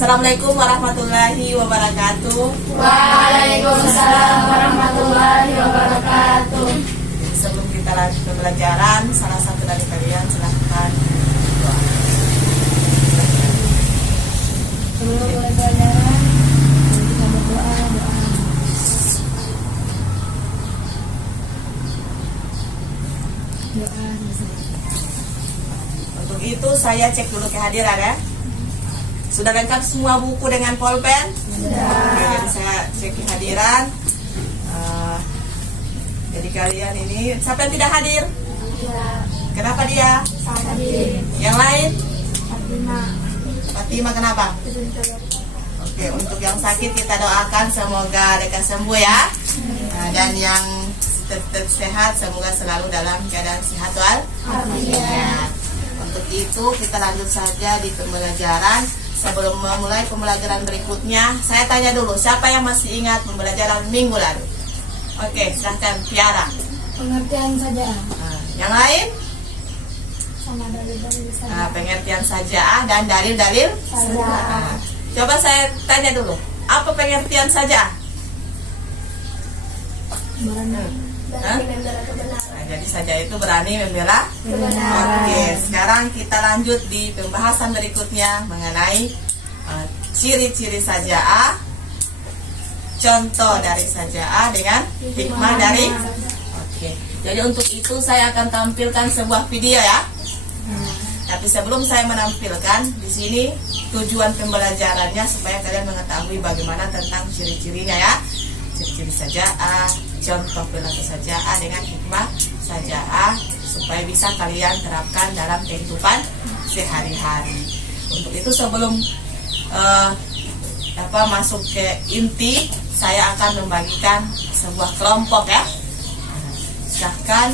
Assalamualaikum warahmatullahi wabarakatuh. Waalaikumsalam warahmatullahi wabarakatuh. Sebelum kita lanjut pembelajaran, salah satu dari kalian silahkan doa. Sebelum mulai pelajaran, kita berdoa. Untuk itu saya cek dulu kehadiran ya. Sudah lengkap semua buku dengan pulpen? Sudah. Oke, jadi saya cek kehadiran. Jadi kalian ini siapa yang tidak hadir? Ya, Kenapa dia? tadi Yang lain? Fatima. Fatima kenapa? Oke, untuk yang sakit kita doakan semoga lekas sembuh ya. Dan yang tetap sehat semoga selalu dalam keadaan sehat walafiat. Untuk itu kita lanjut saja di pembelajaran. Sebelum memulai pembelajaran berikutnya, saya tanya dulu, siapa yang masih ingat pembelajaran minggu lalu? Oke, silahkan Tiara. Pengertian saja. Yang lain? Sama dalil-dalil saja. Pengertian saja dan dalil-dalil. Saja. Coba saya tanya dulu, apa pengertian saja? Berani membela kebenaran. Jadi saja itu berani membela. Kebenaran. Oke, sekarang kita lanjut di pembahasan berikutnya mengenai ciri-ciri saja'ah, contoh dari saja'ah dengan hikmah dari. Oke, jadi untuk itu saya akan tampilkan sebuah video ya. Tapi sebelum saya menampilkan di sini tujuan pembelajarannya supaya kalian mengetahui bagaimana tentang ciri-cirinya ya. Ciri-ciri saja'ah, contoh perilaku saja'ah dengan hikmah saja'ah supaya bisa kalian terapkan dalam kehidupan sehari-hari. Untuk itu sebelum masuk ke inti, saya akan membagikan sebuah kelompok ya. Silahkan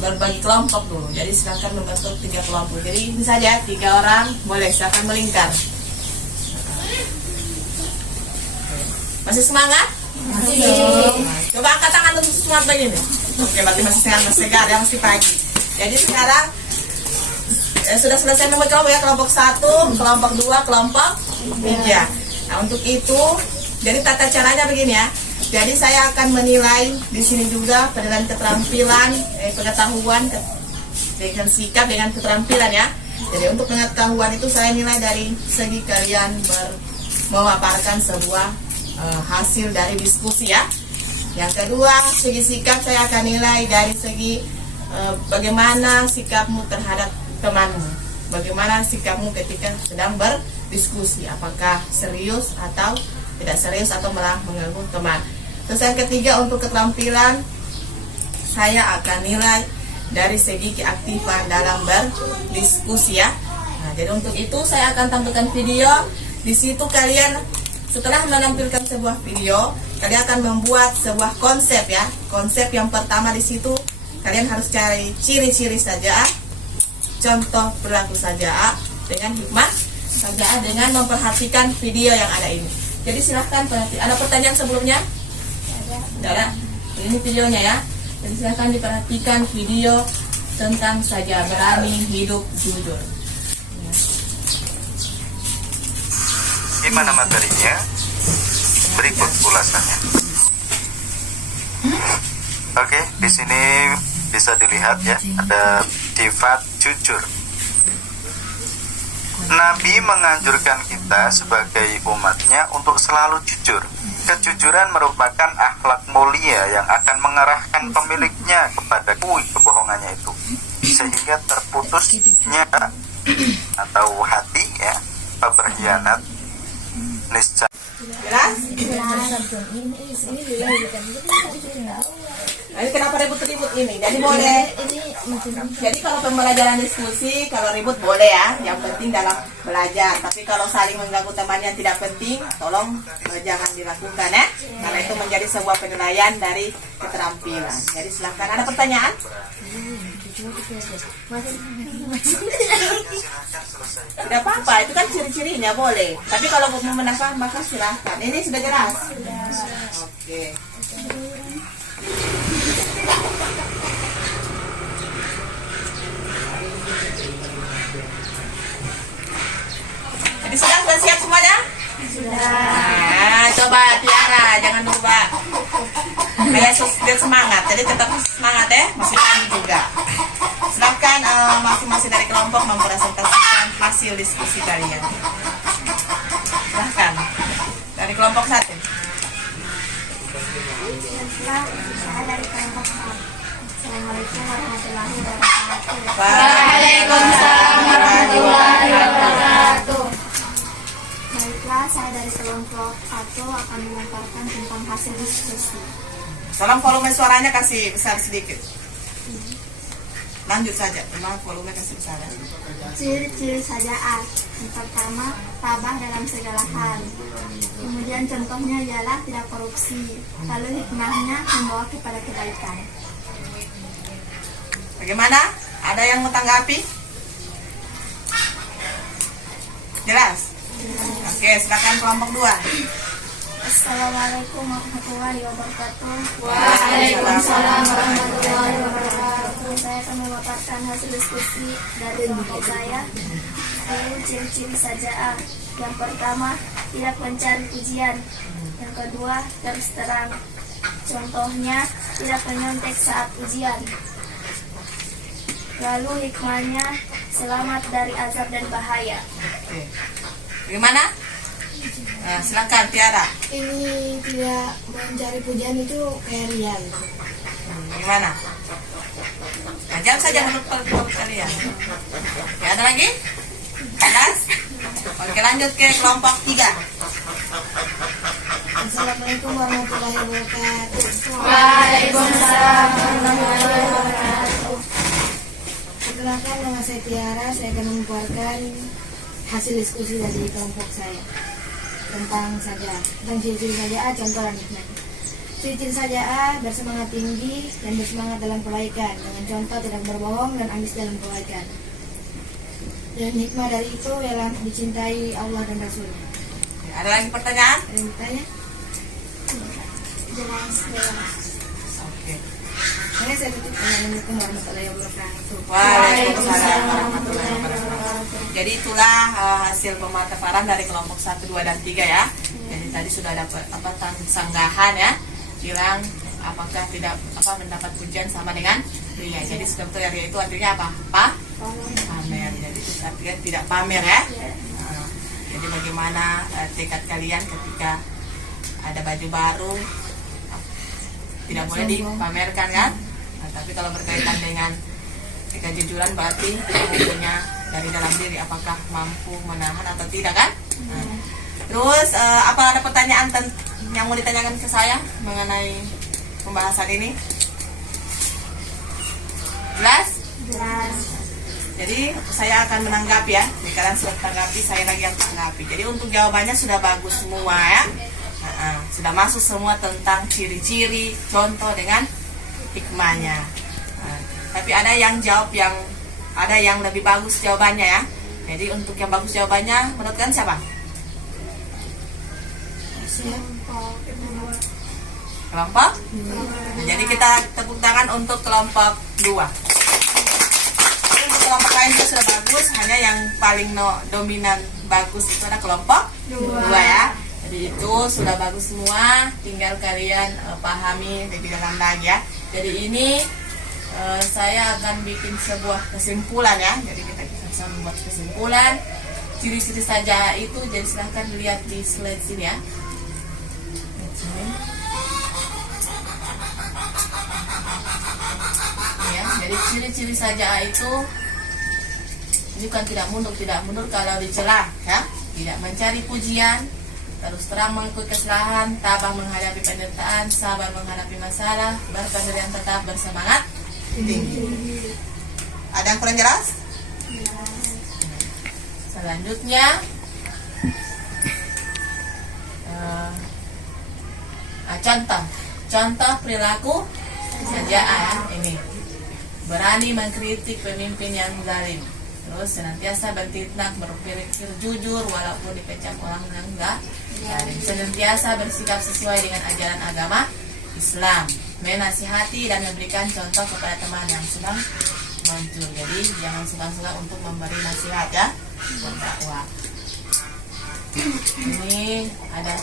berbagi kelompok dulu. Jadi silahkan membentuk 3 kelompok. Jadi ini saja 3 orang, boleh silahkan melingkar. Masih semangat? Coba angkat tangan untuk semangat begini. Oke, berarti masih segar ya, masih pagi. Jadi sekarang sudah selesai membagi kelompok ya, kelompok 1, kelompok 2, kelompok 3. Nah, untuk itu jadi tata caranya begini ya. Jadi saya akan menilai di sini juga penilaian keterampilan, pengetahuan dengan sikap dengan keterampilan ya. Jadi untuk pengetahuan itu saya nilai dari segi kalian memaparkan sebuah hasil dari diskusi ya. Yang kedua, segi sikap saya akan nilai dari segi bagaimana sikapmu terhadap temanmu, bagaimana sikapmu ketika sedang berdiskusi, apakah serius atau tidak serius atau malah mengganggu teman. Terus yang ketiga, untuk keterampilan saya akan nilai dari segi keaktifan dalam berdiskusi ya. Nah, jadi untuk itu saya akan tampilkan video. Di situ kalian setelah menampilkan sebuah video, kalian akan membuat sebuah konsep ya. Konsep yang pertama di situ kalian harus cari ciri-ciri saja'ah, contoh perilaku saja'ah dengan hikmah saja'ah dengan memperhatikan video yang ada ini. Jadi silahkan perhatikan. Ada pertanyaan sebelumnya? Tidak ada. Ini videonya ya. Jadi silahkan diperhatikan video tentang saja'ah berani hidup jujur. Gimana materinya? Berikut ulasannya. Oke, di sini bisa dilihat ya, ada sifat jujur. Nabi menganjurkan kita sebagai umatnya untuk selalu jujur. Kejujuran merupakan akhlak mulia yang akan mengarahkan pemiliknya kepada kebohongannya itu, sehingga terputusnya atau hati ya berkhianat niscaya. Jelas? Ini kenapa ribut-ribut ini? Jadi boleh. Jadi kalau pembelajaran diskusi, kalau ribut boleh ya. Yang penting dalam belajar. Tapi kalau saling mengganggu temannya tidak penting, tolong jangan dilakukan ya. Karena itu menjadi sebuah penilaian dari keterampilan. Jadi silahkan. Ada pertanyaan? Tidak apa-apa, itu kan ciri-cirinya boleh. Tapi kalau mau menambah maka silahkan. Ini sudah jelas? Oke. Jadi sudah siap semuanya? jangan lupa. Kayak biar semangat, jadi tetap semangat ya, masih pagi juga. Silakan masing-masing dari kelompok mempresentasikan hasil diskusi kalian. Silahkan dari kelompok 1. Baiklah, saya dari kelompok 4. Assalamualaikum warahmatullahi wabarakatuh. Waalaikumsalam warahmatullahi wabarakatuh. Baiklah, saya dari kelompok 1 akan memaparkan tentang hasil diskusi. Tolong volume suaranya kasih besar sedikit. Lanjut saja, memang volume kasih besar. Ciri-ciri saja'ah. Yang pertama, tabah dalam segala hal. Kemudian contohnya ialah tidak korupsi. Lalu hikmahnya membawa kepada kebaikan. Bagaimana? Ada yang mau tanggapi? Jelas? Oke, silakan kelompok 2. Assalamualaikum warahmatullahi wabarakatuh. Waalaikumsalam warahmatullahi wabarakatuh. Saya akan memaparkan hasil diskusi dari kelompok saya. Lalu ciri-ciri saja'ah. Yang pertama, tidak mencari pujian. Yang kedua, terus terang. Contohnya, tidak menyontek saat ujian. Lalu hikmahnya, selamat dari azab dan bahaya. Oke. Bagaimana? Nah, silakan Tiara. Ini tidak mencari pujian itu kayak rian. Bagaimana? Nah, jawab saja menurut kalian. Oke, ada lagi? Jelas? Oke, lanjut ke kelompok 3. Assalamualaikum warahmatullahi wabarakatuh. Waalaikumsalam warahmatullahi wabarakatuh. Perkenalkan, nama saya Tiara. Saya akan memaparkan hasil diskusi dari kelompok saya tentang ciri-ciri saja'ah, contoh dan hikmah. Ciri-ciri saja'ah bersemangat tinggi dan bersemangat dalam kebaikan, dengan contoh tidak berbohong dan ambis dalam kebaikan. Dan hikmah dari itu ialah dicintai Allah dan Rasulnya. Ada lagi pertanyaan? Ada yang bertanya? Jelas. Oke. Saya tutup. Assalamualaikum warahmatullahi wabarakatuh. Waalaikumsalam warahmatullahi wabarakatuh. Jadi itulah hasil pemaparan dari kelompok 1, 2, dan 3 ya. Jadi tadi sudah dapat sanggahan ya, bilang apakah tidak mendapat pujian sama dengan ria. Jadi sebetulnya ria itu artinya apa? Pamer. Jadi itu artinya tidak pamer ya. Nah, jadi bagaimana tekad kalian ketika ada baju baru, tidak boleh dipamerkan kan? Nah, tapi kalau berkaitan dengan kejujuran berarti punya dari dalam diri apakah mampu menahan atau tidak kan? Nah, terus apa ada pertanyaan yang mau ditanyakan ke saya mengenai pembahasan ini? Jelas? Jelas. Jadi saya akan menanggapi ya. Jadi kalian sudah tanggapi, saya lagi yang tanggapi. Jadi untuk jawabannya sudah bagus semua ya. Sudah masuk semua tentang ciri-ciri, contoh dengan hikmahnya. Tapi ada yang jawab ada yang lebih bagus jawabannya ya. Jadi untuk yang bagus jawabannya menurut kalian siapa? Kelompok? Nah, jadi kita tepuk tangan untuk kelompok 2. Untuk kelompok lain itu sudah bagus, hanya yang paling dominan bagus itu ada kelompok 2 ya. Jadi itu sudah bagus semua, tinggal kalian pahami lebih dalam lagi ya. Jadi ini saya akan bikin sebuah kesimpulan ya. Jadi kita bisa membuat kesimpulan ciri-ciri saja itu. Jadi silahkan lihat di slide sini ya. Ya, jadi ciri-ciri saja itu ini kan tidak mundur kalau dicela ya, tidak mencari pujian, terus terang mengikuti kesalahan, tabah menghadapi penderitaan, sabar menghadapi masalah, berpendirian tetap, bersemangat tinggi. Ada yang kurang jelas? Selanjutnya contoh perilaku saja'ah ini. Berani mengkritik pemimpin yang zalim, terus senantiasa bertindak berpikir jujur walaupun dikecam orang yang enggak zalim, senantiasa bersikap sesuai dengan ajaran agama Islam, menasihati dan memberikan contoh kepada teman yang sedang muncul. Jadi jangan suka-suka untuk memberi nasihat ya, berdakwah. Ini ada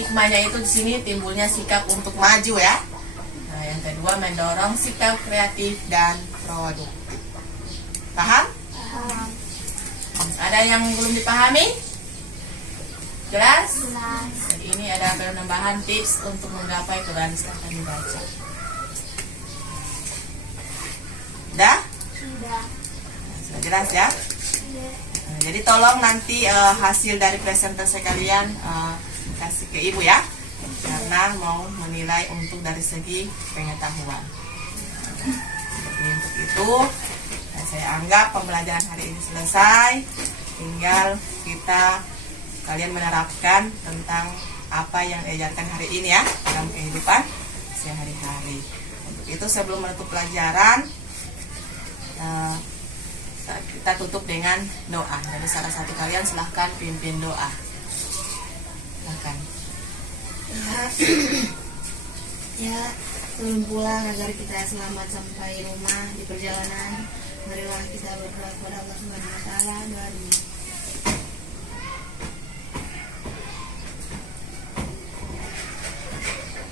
hikmahnya itu di sini timbulnya sikap untuk maju ya. Nah, yang kedua mendorong sikap kreatif dan produktif. Paham? Paham. Ada yang belum dipahami? Jelas? Jelas. Jadi ini ada penambahan tips untuk menggapai keberhasilan membaca. Udah? Sudah. Sudah jelas ya? Iya. Nah, jadi tolong nanti hasil dari presentasi kalian kasih ke ibu ya, karena mau menilai untuk dari segi pengetahuan. Jadi untuk itu saya anggap pembelajaran hari ini selesai. Tinggal kalian menerapkan tentang apa yang diajarkan hari ini ya dalam kehidupan sehari-hari. Untuk itu sebelum menutup pelajaran, kita tutup dengan doa. Jadi salah satu kalian silahkan pimpin doa. Silahkan. Ya, sebelum pulang agar kita selamat sampai rumah di perjalanan, marilah kita berdoa kepada Allah Subhanahu wa taala.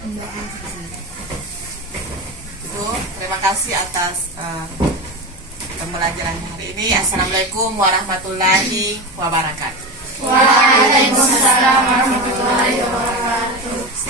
Doa seperti Itu, terima kasih atas pembelajaran hari ini. Assalamualaikum warahmatullahi wabarakatuh. Waalaikumsalam warahmatullahi wabarakatuh.